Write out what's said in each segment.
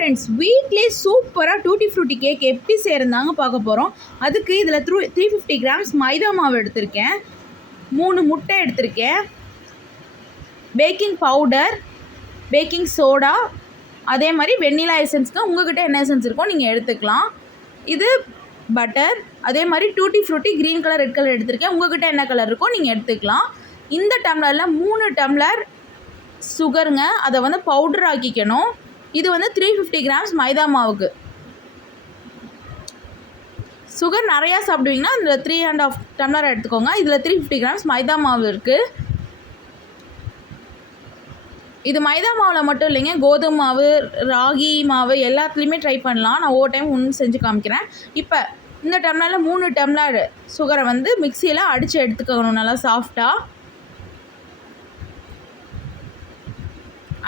Friends, வீட்லேயே சூப்பராக tutti frutti cake எப்படி செய்கிறதாங்க பார்க்க போகிறோம். அதுக்கு இதில் 350 கிராம்ஸ் மைதா மாவு எடுத்திருக்கேன், 3 முட்டை எடுத்திருக்கேன், பேக்கிங் பவுடர், பேக்கிங் சோடா, அதே மாதிரி வெண்ணிலா எசன்ஸ்க்கு உங்கள்கிட்ட என்ன எசன்ஸ் இருக்கோ நீங்கள் எடுத்துக்கலாம். இது பட்டர், அதே மாதிரி tutti frutti green colour red colour எடுத்திருக்கேன், உங்கள்கிட்ட என்ன கலர் இருக்கோ நீங்கள் எடுத்துக்கலாம். இந்த டம்ளரில் 3 டம்ளர் சுகருங்க, அதை வந்து பவுடர் ஆக்கிக்கணும். இது வந்து 350 கிராம்ஸ் மைதா மாவுக்கு. சுகர் நிறையா சாப்பிடுவீங்கன்னா இந்த 3.5 டம்ளர் எடுத்துக்கோங்க. இதில் 350 கிராம்ஸ் மைதா மாவு இருக்குது. இது மைதா மாவில் மட்டும் இல்லைங்க, கோதுமை மாவு, ராகி மாவு எல்லாத்துலேயுமே ட்ரை பண்ணலாம். நான் ஒவ்வொரு டைம் ஒன்று செஞ்சு காமிக்கிறேன். இப்போ இந்த டம்ளரில் 3 டம்ளர் சுகரை வந்து மிக்சியில் அடித்து எடுத்துக்கணும். நல்லா சாஃப்டாக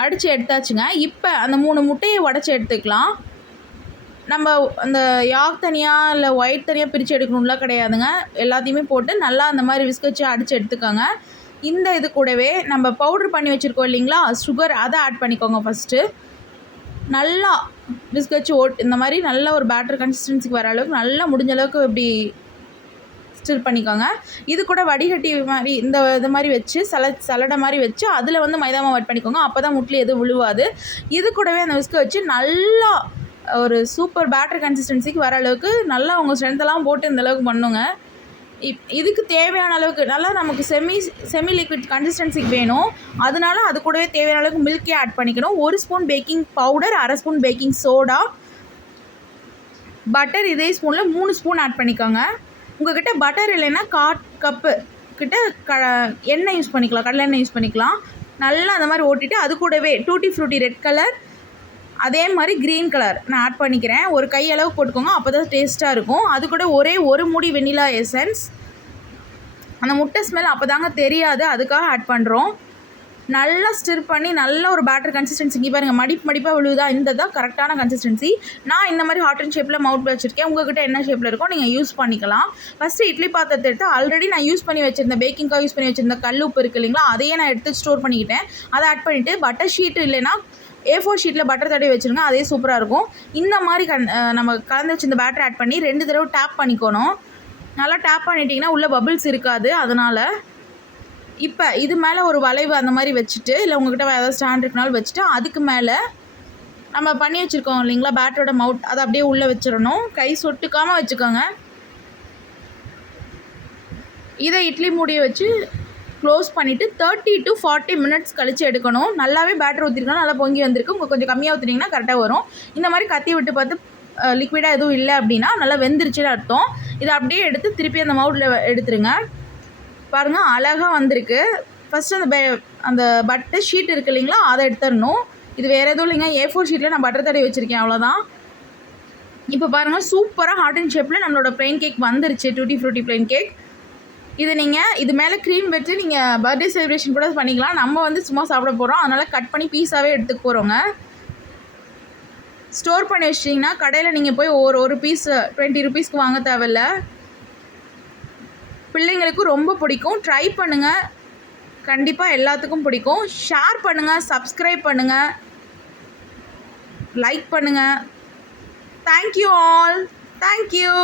அடித்து எடுத்தாச்சுங்க. இப்போ அந்த 3 முட்டையை உடச்சி எடுத்துக்கலாம். நம்ம அந்த யாக் தனியாக இல்லை ஒயிட் தனியாக பிரித்து எடுக்கணும்லாம் கிடையாதுங்க. எல்லாத்தையுமே போட்டு நல்லா அந்த மாதிரி விஸ்க் வச்சு அடித்து எடுத்துக்கோங்க. இந்த இது கூடவே நம்ம பவுட்ரு பண்ணி வச்சுருக்கோம் இல்லைங்களா சுகர், அதை ஆட் பண்ணிக்கோங்க. ஃபஸ்ட்டு நல்லா விஸ்க் வச்சு இந்த மாதிரி நல்ல ஒரு பேட்டர் கன்சிஸ்டன்சிக்கு வர அளவுக்கு நல்லா முடிஞ்ச அளவுக்கு இப்படி ஸ்டிர் பண்ணிக்கோங்க. இது கூட வடிகட்டி மாதிரி இது மாதிரி வச்சு சலடை மாதிரி வச்சு அதில் வந்து மைதா மாவு ஆட் பண்ணிக்கோங்க. அப்போ தான் முட்லி எதுவும் விழுவாது. இது கூடவே அந்த விஸ்கை வச்சு நல்லா ஒரு சூப்பர் பேட்டர் கன்சிஸ்டன்சிக்கு வர அளவுக்கு நல்லா உங்கள் ஸ்ட்ரென்த்தெல்லாம் போட்டு இந்த அளவுக்கு பண்ணுங்க. இதுக்கு தேவையான அளவுக்கு நல்லா நமக்கு செமி லிக்விட் கன்சிஸ்டன்சிக்கு வேணும். அதனால அது கூடவே தேவையான அளவுக்கு மில்கே ஆட் பண்ணிக்கணும். 1 spoon baking powder, 1/2 spoon baking soda, butter இதே ஸ்பூனில் 3 ஸ்பூன் ஆட் பண்ணிக்கோங்க. உங்கள்கிட்ட பட்டர் இல்லைன்னா கப்பு கிட்ட எண்ணெய் யூஸ் பண்ணிக்கலாம், கடலை எண்ணெய் யூஸ் பண்ணிக்கலாம். நல்லா அந்த மாதிரி ஓட்டிட்டு அது கூடவே டூட்டி ஃப்ரூட்டி ரெட் கலர், அதே மாதிரி க்ரீன் கலர் நான் ஆட் பண்ணிக்கிறேன். ஒரு கை அளவு போட்டுக்கோங்க, அப்போ தான் டேஸ்ட்டாக இருக்கும். அது கூட ஒரே ஒரு மூடி வெண்ணிலா எசன்ஸ். அந்த முட்டை ஸ்மெல் அப்போ தாங்க தெரியாது, அதுக்காக ஆட் பண்ணுறோம். நல்லா ஸ்டிர் பண்ணி நல்ல ஒரு பேட்டர் கன்சிஸ்டன்சி. இங்கே பாருங்கள், மடிப்பாக விழுவுதா, இந்த தான் கரெக்டான கன்சிஸ்டன்சி. நான் இந்த மாதிரி ஹாட் அண்ட் ஷேப்பில் மவுட் வச்சுருக்கேன். உங்கள்கிட்ட என்ன ஷேப்பில் இருக்கோ நீங்கள் யூஸ் பண்ணிக்கலாம். ஃபஸ்ட்டு இட்லி பாத்திரத்தை எடுத்து ஆல்ரெடி நான் யூஸ் பண்ணி வச்சுருந்த பேக்கிங்காக யூஸ் பண்ணி வச்சுருந்த கல் உப்பு இருக்குது இல்லைங்களா, அதையே நான் எடுத்து ஸ்டோர் பண்ணிக்கிட்டேன். அதை ஆட் பண்ணிவிட்டு பட்டர் ஷீட் இல்லைன்னா A4 ஷீட்டில் பட்டர் தடவி வச்சுருங்க, அதே சூப்பராக இருக்கும். இந்த மாதிரி நம்ம கலந்து வச்சு இந்த பேட்டர் ஆட் பண்ணி 2 தடவை டேப் பண்ணிக்கணும். நல்லா டேப் பண்ணிட்டிங்கன்னா உள்ளே பபிள்ஸ் இருக்காது. அதனால் இப்போ இது மேலே ஒரு வளைவு அந்த மாதிரி வச்சுட்டு, இல்லை உங்கள்கிட்ட வேறு ஏதாவது ஸ்டாண்ட் இருக்குனாலும் வச்சுட்டு, அதுக்கு மேலே நம்ம பண்ணி வச்சுருக்கோம் இல்லைங்களா பேட்டரோட மவுட், அதை அப்படியே உள்ளே வச்சிடணும். கை சொட்டுக்காமல் வச்சுக்கோங்க. இதை இட்லி மூடியை வச்சு க்ளோஸ் பண்ணிவிட்டு 30 to 40 மினிட்ஸ் கழித்து எடுக்கணும். நல்லாவே பேட்டர் ஊற்றிருக்கணும், நல்லா பொங்கி வந்திருக்கு. உங்களுக்கு கொஞ்சம் கம்மியாக ஊற்றினீங்கன்னா கரெக்டாக வரும். இந்த மாதிரி கத்தி விட்டு பார்த்து லிக்விடாக எதுவும் இல்லை அப்படின்னா நல்லா வெந்துருச்சுன்னு அர்த்தம். இதை அப்படியே எடுத்து திருப்பி அந்த மவுட்டில் எடுத்துருங்க. பாருங்கள், அழகாக வந்திருக்கு. ஃபஸ்ட்டு அந்த பட்டர் ஷீட் இருக்குது இல்லைங்களா, அதை எடுத்துடணும். இது வேறு எதுவும் இல்லைங்க, A4 ஷீட்டில் நான் பட்டர் தடவி வச்சுருக்கேன், அவ்வளோதான். இப்போ பாருங்கள், சூப்பராக ஹாட் அண்ட் ஷேப்பில் நம்மளோட ப்ளைன் கேக் வந்துருச்சு, டூட்டி ஃப்ரூட்டி ப்ளைன் கேக். இது நீங்கள் இது மேலே க்ரீம் வச்சு நீங்கள் பர்த்டே செலிப்ரேஷன் கூட பண்ணிக்கலாம். நம்ம வந்து சும்மா சாப்பிட போகிறோம், அதனால் கட் பண்ணி பீஸாகவே எடுத்துக்க போகிறோங்க. ஸ்டோர் பண்ணி வச்சிட்டிங்கன்னா கடையில் நீங்கள் போய் ஒரு பீஸ் 20 ருபீஸ்க்கு வாங்க தேவையில்ல. பிள்ளைங்களுக்கும் ரொம்ப பிடிக்கும். ட்ரை பண்ணுங்கள், கண்டிப்பாக எல்லாத்துக்கும் பிடிக்கும். ஷேர் பண்ணுங்கள், சப்ஸ்கிரைப் பண்ணுங்கள், லைக் பண்ணுங்கள். Thank you all. தேங்க்யூ.